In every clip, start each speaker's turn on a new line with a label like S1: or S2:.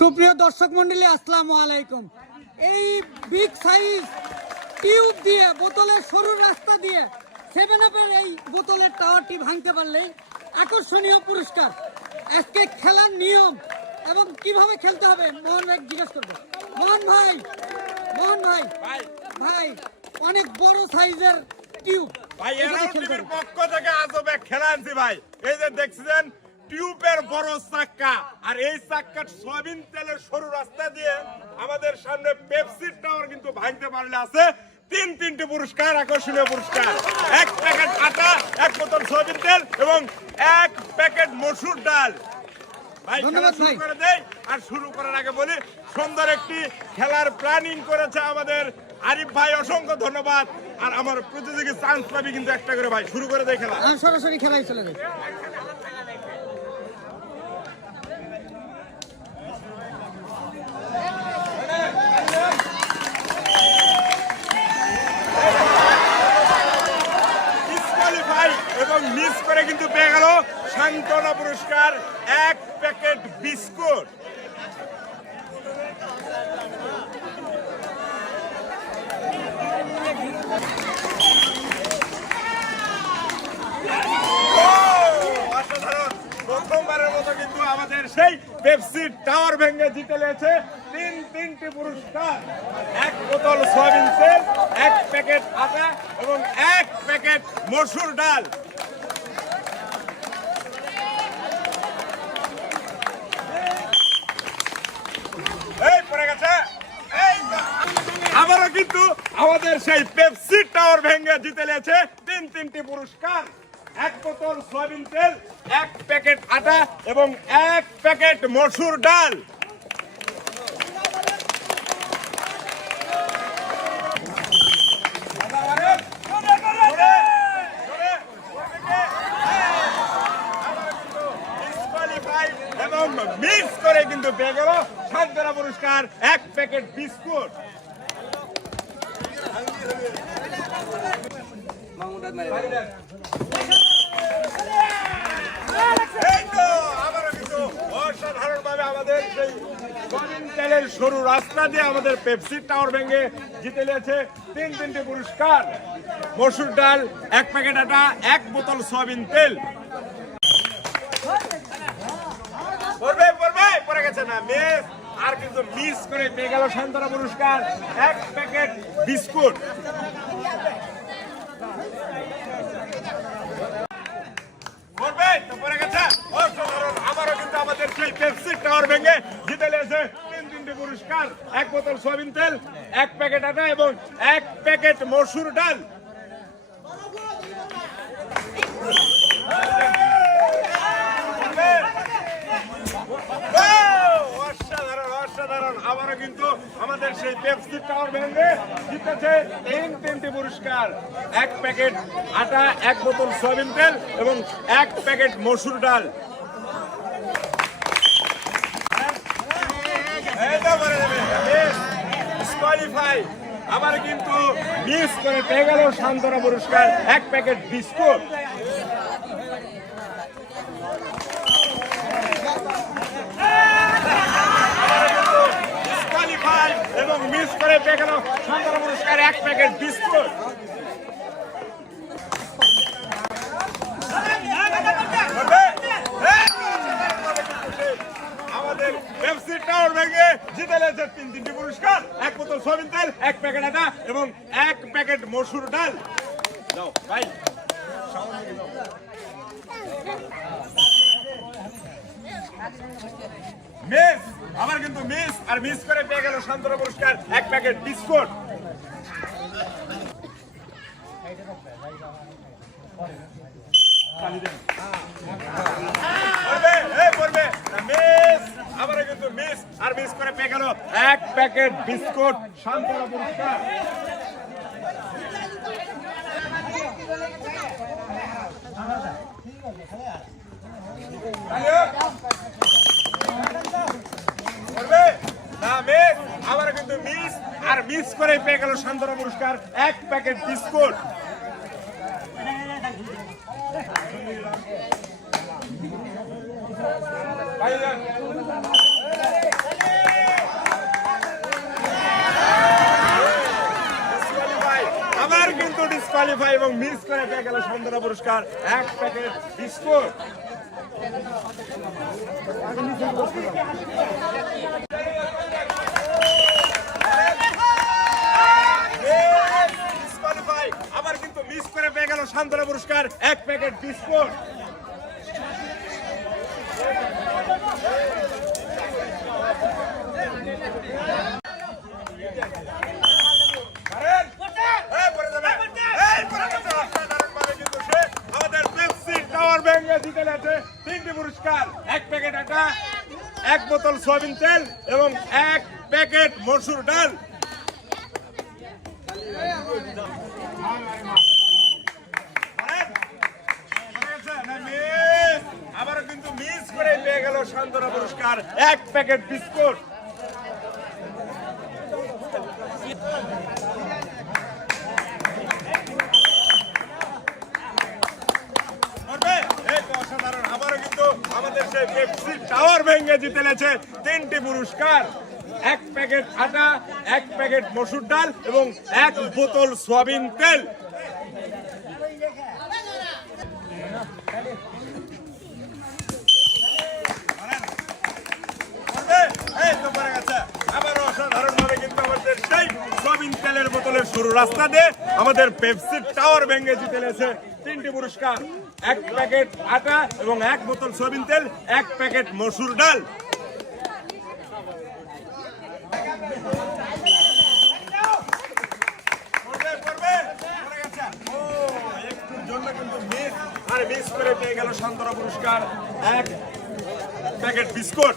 S1: সুপ্রিয় দর্শক মন্ডলী আসসালামু আলাইকুম। এই বিগ সাইজ টিউব দিয়ে বোতলের সরু রাস্তা দিয়ে সেভেন আপের এই বোতলের টাওয়ারটি ভাঙতে পারলেই আকর্ষণীয় পুরস্কার। আজকে খেলার নিয়ম এবং কীভাবে খেলতে হবে মোহন ভাই জিজ্ঞেস করব। মোহন ভাই মোহন ভাই ভাই। অনেক বড় সাইজের টিউব
S2: ভাই এরাও
S1: খেলতে
S2: টিভির পক্ষ থেকে আজব এক খেলা আনছি ভাই। এই যে দেখছিলেন টিউবের বড় চাক্কা। আর এই চাক্কার সয়াবিন তেলের সরু রাস্তা দিয়ে আমাদের সামনে পেপসির টাওয়ার কিন্তু ভাঙতে পারলে আছে। তিন তিনটি পুরস্কার আকর্ষণীয় পুরস্কার। এক প্যাকেট আটা এক বোতল সয়াবিন তেল এবং এক প্যাকেট মসুর ডাল। ভাই খেলা শুরু করে দেই। আর শুরু করার আগে বলি সুন্দর একটি খেলার প্ল্যানিং করেছে আমাদের আরিফ ভাই অসংখ্য ধন্যবাদ। আর আমার প্রতিযোগী চান্স পাবি কিন্তু একটা করে ভাই শুরু করে দেয় খেলা।
S1: আর সরাসরি খেলায় চলে যাই
S2: ও, প্রথমবারের মতো কিন্তু আমাদের সেই পেপসি টাওয়ার ভেঙে জিতে নিয়েছে। তিন তিনটি পুরস্কার এক বোতল সয়াবিন তেল এক প্যাকেট আটা এবং এক প্যাকেট মসুর ডাল এই পড়ে গেছে এই তো। আবারও কিন্তু আমাদের সেই পেপসি টাওয়ার ভেঙে জিতে নিয়েছে তিন তিনটি পুরস্কার। এক বোতল সয়াবিন তেল, এক প্যাকেট আটা এবং এক প্যাকেট মসুর ডাল। এবং মিস করে কিন্তু পেয়ে সান্ত্বনা পুরস্কার, এক প্যাকেট বিস্কুট। আমাদের তেলের সরু রাস্তা দিয়ে আমাদের পেপসি টাওয়ার ভেঙে জিতে নিয়েছে তিন তিনটি পুরস্কার মসুর ডাল এক প্যাকেট আটা এক বোতল সয়াবিন তেল পড়বে পড়বে পড়ে গেছে না মিস আর কিন্তু মিস করে পেয়ে গেল সান্ত্বনা পুরস্কার এক প্যাকেট বিস্কুট। আবারও কিন্তু আমাদের টাওয়ার জিতে তিন এক বোতল তেল, এক প্যাকেট এবং এক প্যাকেট মসুর ডাল। আবারও কিন্তু আমাদের সেই টাওয়ার জিতেছে পুরস্কার। এক প্যাকেট আটা, এক বোতল তেল এবং এক প্যাকেট মসুর ডাল। আবার কিন্তু মিস করে পেয়ে গেল সান্ত্বনা পুরস্কার। এক প্যাকেট বিস্কুট ডিসকোয়ালিফাই এবং মিস করে পেয়ে গেল সান্ত্বনা পুরস্কার এক প্যাকেট বিস্কুট। আমাদের এক প্যাকেট আটা এবং এক প্যাকেট মসুর ডাল। দাও ভাই। আবার কিন্তু মিস আর মিস করে পেয়ে গেল শান্তরা পুরস্কার, এক প্যাকেট বিস্কুট। কিন্তু মিস আর মিস করে পেয়ে গেল এক প্যাকেট পুরস্কার। আর মিস করে পেয়ে গেল সান্ত্বনা পুরস্কার। এক প্যাকেট বিস্কুট। আবার কিন্তু ডিসকোয়ালিফাই এবং মিস করে পেয়ে গেল সান্ত্বনা পুরস্কার। এক প্যাকেট বিস্কুট। গেল সান্ত্বনা পুরস্কার, এক প্যাকেট বিস্কুট। পুরস্কার। এক প্যাকেট আটা, এক বোতল তেল এবং এক প্যাকেট মসুর ডাল কারেন! পড়ে গেছে? না, miss? আবারও কিন্তু মিস করে পেয়ে গেল সান্ত্বনা পুরস্কার, এক প্যাকেট বিস্কুট। আমাদের টাওয়ার জিতে তিনটি পুরস্কার। এক প্যাকেট আটা, এক প্যাকেট মসুর ডাল এবং এক বোতল সয়াবিন তেল করবে? এই তো পড়ে গেছে। আবারও অসাধারণভাবে কিন্তু আমাদের সেই সয়াবিন শুরু রাস্তা দিয়ে আমাদের পেপসি টাওয়ার ভেঙে জিতে নিয়েছে। তিনটি পুরস্কার, এক প্যাকেট আটা এবং এক বোতল সয়াবিন তেল, এক প্যাকেট মসুর ডাল। আর মিস করে পেয়ে গেল সান্ত্বনা পুরস্কার। এক প্যাকেট বিস্কুট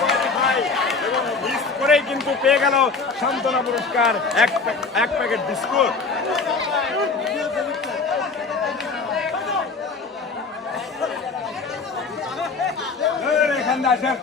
S2: qualify এবং মিস করেই গেল সান্ত্বনা পুরস্কার এক এক প্যাকেট বিস্কুট আসেন।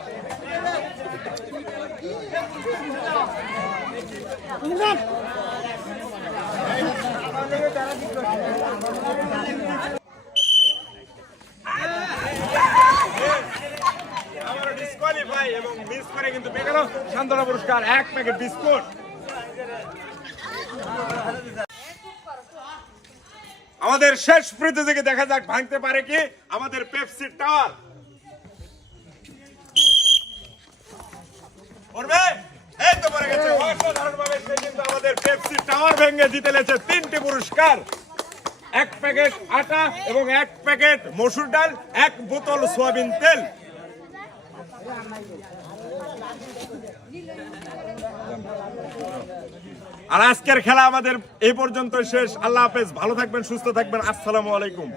S2: আমার ডিসকোয়ালিফাই এবং মিস করে কিন্তু পেয়ে সান্ত্বনা পুরস্কার, এক প্যাকেট বিস্কুট। আমাদের শেষ প্রতিযোগী দেখা যাক, ভাঙতে পারে কি? আমাদের পেপসি টাওয়ার করবে? এই কিন্তু আমাদের পেপসি টাওয়ার ভেঙে জিতে নিয়েছে তিনটি পুরস্কার। এক প্যাকেট আটা এবং এক প্যাকেট মসুর ডাল, এক বোতল সোয়াবিন তেল। আর আজকের খেলা আমাদের এই পর্যন্ত শেষ। আল্লাহ হাফেজ। ভালো থাকবেন, সুস্থ থাকবেন। আসসালামু আলাইকুম।